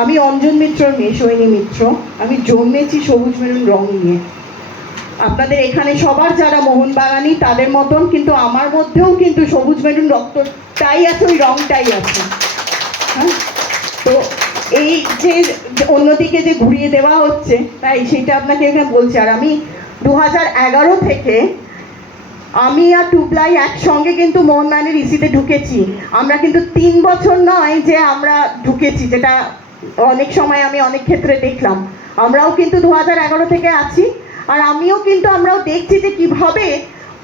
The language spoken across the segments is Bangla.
আমি অঞ্জন মিত্রর মেয়ে সোহিনী মিত্র। আমি জন্মেছি সবুজ মেরুন রং নিয়ে। আপনাদের এখানে সবার যারা মোহনবাগানী তাদের মতন কিন্তু আমার মধ্যেও কিন্তু সবুজ মেরুন রক্তটাই আছে, ওই রংটাই আছে। হ্যাঁ, তো এই যে অন্যদিকে যে ঘুরিয়ে দেওয়া হচ্ছে তাই সেটা আপনাকে এখানে বলছি। আর আমি 2011 থেকে আমি আর টুপলাই একসঙ্গে কিন্তু মোহনবাগানের ইসিতে ঢুকেছি। আমরা কিন্তু 3 বছর নয় যে আমরা ঢুকেছি, যেটা অনেক সময় আমি অনেক ক্ষেত্রে দেখলাম। আমরাও কিন্তু 2011 থেকে আছি, আর আমিও কিন্তু আমরাও দেখছি যে কিভাবে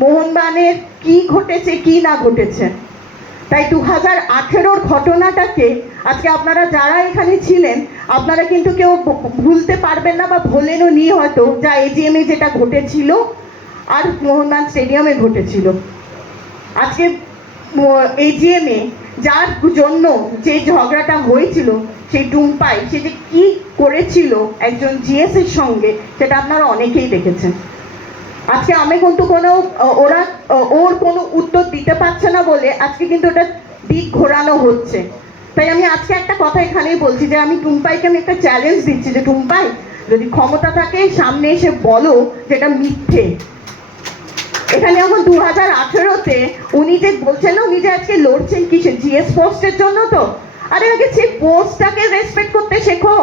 মোহনবাগানের কি ঘটেছে কি না ঘটেছে। তাই 2018-র ঘটনাটাকে আজকে আপনারা যারা এখানে ছিলেন আপনারা কিন্তু কেউ ভুলতে পারবেন না, বা ভোলেনও নিয়ে হয়তো, যা এজিএমে যেটা ঘটেছিল আর মোহনবাগান স্টেডিয়ামে ঘটেছিল। আজকে এজিএমে যার জন্য যে ঝগড়াটা হয়েছিল, সেই টুম্পাই সে যে কি করেছিল একজন জিএস এর সঙ্গে, সেটা আপনারা অনেকেই দেখেছেন। আজকে আমি কিন্তু ওর কোনো উত্তর দিতে পারছে না বলে আজকে কিন্তু ওটা দিক ঘোরানো হচ্ছে। তাই আমি আজকে একটা কথা এখানেই বলছি যে আমি টুম্পাইকে আমি একটা চ্যালেঞ্জ দিচ্ছি যে টুম্পাই, যদি ক্ষমতা থাকে সামনে এসে বলো যেটা মিথ্যে। এখানে এখন 2018-তে উনি যে বলছেন না, উনি যে আজকে লড়ছেন কিসের, জিএস পোস্টের জন্য। তো আরে আগে সেই পোস্টটাকে রেসপেক্ট করতে শেখো।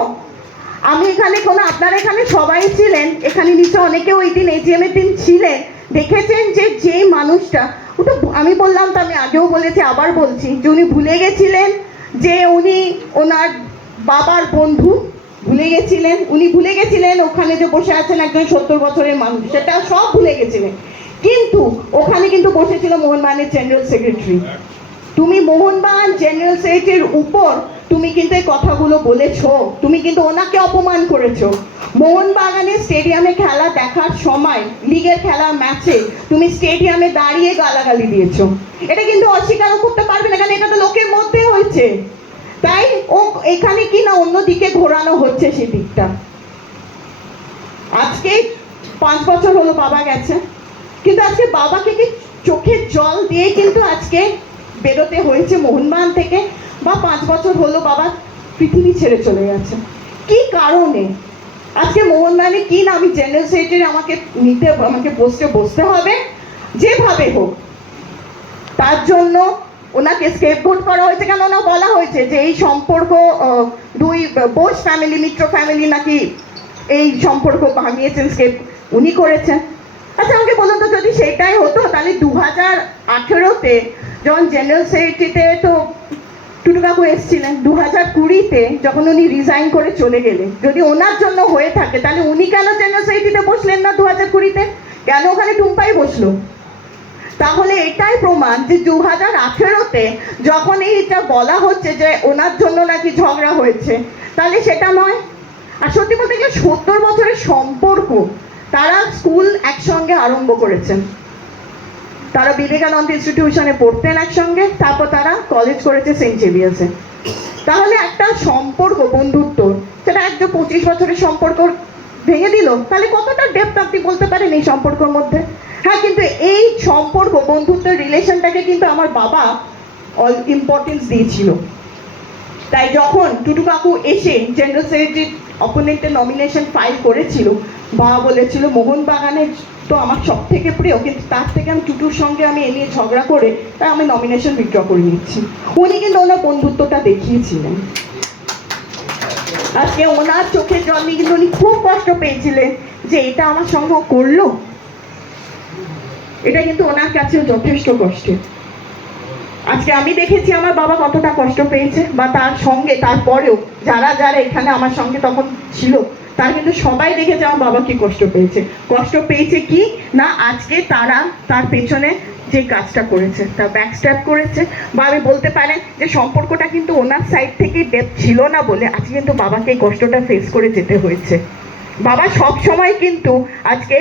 আমি এখানে আপনারা এখানে সবাই ছিলেন, এখানে নিশ্চয় অনেকে ওই দিন এজিএম এর দিন ছিলেন, দেখেছেন যে যেই মানুষটা, ওটা আমি বললাম তো, আমি আগেও বলেছি আবার বলছি যে উনি ভুলে গেছিলেন যে উনি ওনার বাবার বন্ধু, ভুলে গেছিলেন। উনি ভুলে গেছিলেন ওখানে যে বসে আছেন একজন 70 বছরের মানুষ, সেটা সব ভুলে গেছিলেন। কিন্তু ওখানে কিন্তু বসেছিল মোহনবাগানের জেনারেল সেক্রেটারি। তুমি মোহনবাগান জেনারেল সেক্রেটারির উপর তুমি কিন্তু এই কথাগুলো বলেছো, তুমি কিন্তু ওনাকে অপমান করেছো। মোহনবাগানের স্টেডিয়ামে খেলা দেখার সময়, লিগের খেলার ম্যাচে তুমি স্টেডিয়ামে দাঁড়িয়ে গালাগালি দিয়েছো। এটা কিন্তু অস্বীকার করতে পারবে না, কারণ এটা তো লোকের মধ্যে হয়েছে। তাই ও এখানে কি না অন্যদিকে ঘোরানো হচ্ছে সেদিকটা। আজকে 5 বছর হলো বাবা গেছে, কিন্তু আজকে বাবাকে কি চোখের জল দিয়ে কিন্তু আজকে বেরোতে হয়েছে মোহনবাগান থেকে, বা 5 বছর হলো বাবা পৃথিবী ছেড়ে চলে গেছে। কি কারণে আজকে মোহনবাগানে কি না, আমি জেনারেল সেক্রেটারি আমাকে পোস্টে বসতে হবে যেভাবে হোক, তার জন্য ওনাকে স্কেপগোট করা হয়েছে। কেন না বলা হয়েছে যে এই সম্পর্ক দুই বোস ফ্যামিলি, মিত্র ফ্যামিলি নাকি এই সম্পর্ক ভাঙিয়েছেন, স্কেপ উনি করেছেন। আচ্ছা আমাকে বলুন তো, যদি সেটাই হতো তাহলে 2018-তে যখন জেনারেল সেক্রেটারিতে তো টুটু কাকু এসেছিলেন, 2020-তে যখন উনি রিজাইন করে চলে গেলেন, যদি ওনার জন্য হয়ে থাকে তাহলে উনি কেন জেনারেল সেক্রেটারিতে বসলেন না 2020-তে? কেন ওখানে টুম্পাই বসলো? তাহলে এটাই প্রমাণ যে 2018-তে যখন এইটা বলা হচ্ছে যে ওনার জন্য নাকি ঝগড়া হয়েছে, তাহলে সেটা নয়। আর সত্যি বলতে গেলে 70 বছরের সম্পর্ক, তারা স্কুল একসঙ্গে আরম্ভ করেছেন, তারা বিবেকানন্দ ইনস্টিটিউশনে পড়তেন একসঙ্গে, তারপর তারা কলেজ করেছে সেন্ট জেভিয়ার্সে। তাহলে একটা সম্পর্ক বন্ধুত্ব, সেটা একজন 25 বছরের সম্পর্ক ভেঙে দিল, তাহলে কতটা ডেপথ আপনি বলতে পারেন এই সম্পর্কের মধ্যে? হ্যাঁ, কিন্তু এই সম্পর্ক বন্ধুত্বের রিলেশনটাকে কিন্তু আমার বাবা অল ইম্পর্টেন্স দিয়েছিল। তাই যখন টুটু কাকু এসে জেনারেল সেক্রেটারি অপোনেন্টের নমিনেশন ফাইল করেছিল, বাবা বলেছিল মোহনবাগানের তো আমার সব থেকে প্রিয়, কিন্তু তার থেকে আমি টুটুর সঙ্গে আমি এ নিয়ে ঝগড়া করে তাই আমি নমিনেশন উইথড্র করে নিচ্ছি। উনি কিন্তু ওনার বন্ধুত্বটা দেখিয়েছিলেন। আজকে ওনার চোখের জল নিয়ে কিন্তু উনি খুব কষ্ট পেয়েছিলেন যে এটা আমার সঙ্গে করলো। এটা কিন্তু ওনার কাছেও যথেষ্ট কষ্টের। আজকে আমি দেখেছি আমার বাবা কতটা কষ্ট পেয়েছে, বা তার সঙ্গে তারপরেও যারা যারা এখানে আমার সঙ্গে তখন ছিল তারা কিন্তু সবাই দেখেছে আমার বাবা কি কষ্ট পেয়েছে। কষ্ট পেয়েছে কি না, আজকে তারা তার পেছনে যে কাজটা করেছে, তার ব্যাকস্ট্যাপ করেছে, বা আমি বলতে পারেন যে সম্পর্কটা কিন্তু ওনার সাইড থেকে ডেপথ ছিল না বলে আজকে কিন্তু বাবাকে এই কষ্টটা ফেস করে যেতে হয়েছে। বাবা সব সময় কিন্তু আজকে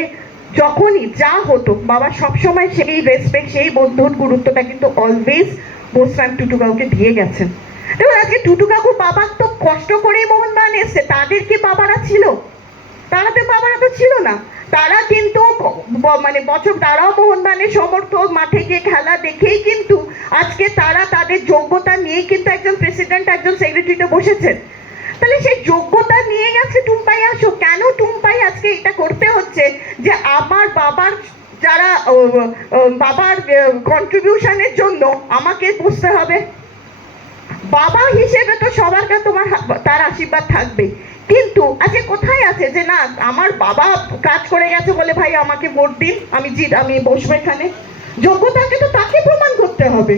যখনই যা হতো, বাবা সবসময় সেই রেসপেক্ট, সেই বন্ধুর গুরুত্বটা কিন্তু অলওয়েজ বোসরাম টুটু কাকুকে দিয়ে গেছেন। দেখুন আজকে টুটু কাকুর বাবা তো কষ্ট করেই মোহনবাগান এসছে, তাদের কি বাবারা ছিল? বাবারা তো ছিল না। তারা কিন্তু মানে বছর তারাও মোহনবাগানের সমর্থক, মাঠে গিয়ে খেলা দেখেই কিন্তু আজকে তারা তাদের যোগ্যতা নিয়েই কিন্তু একজন প্রেসিডেন্ট, একজন সেক্রেটারিতে বসেছেন। তাহলে সেই যোগ্যতা নিয়ে গেছে টুম্পাই আসো। কেন টুম্পাই আজকে এটা করতে হচ্ছে যে আমার বাবার যারা বাবার কন্ট্রিবিউশনের জন্য আমাকে বুঝতে হবে? বাবা হিসেবে তো সবার কাছে তোমার তার আশীর্বাদ থাকবে, কিন্তু আজকে কোথায় আছে যে না আমার বাবা কাজ করে গেছে বলে ভাই আমাকে ভোট দিন, আমি বসবো এখানে? যোগ্যতাকে তো তাকে প্রমাণ করতে হবে।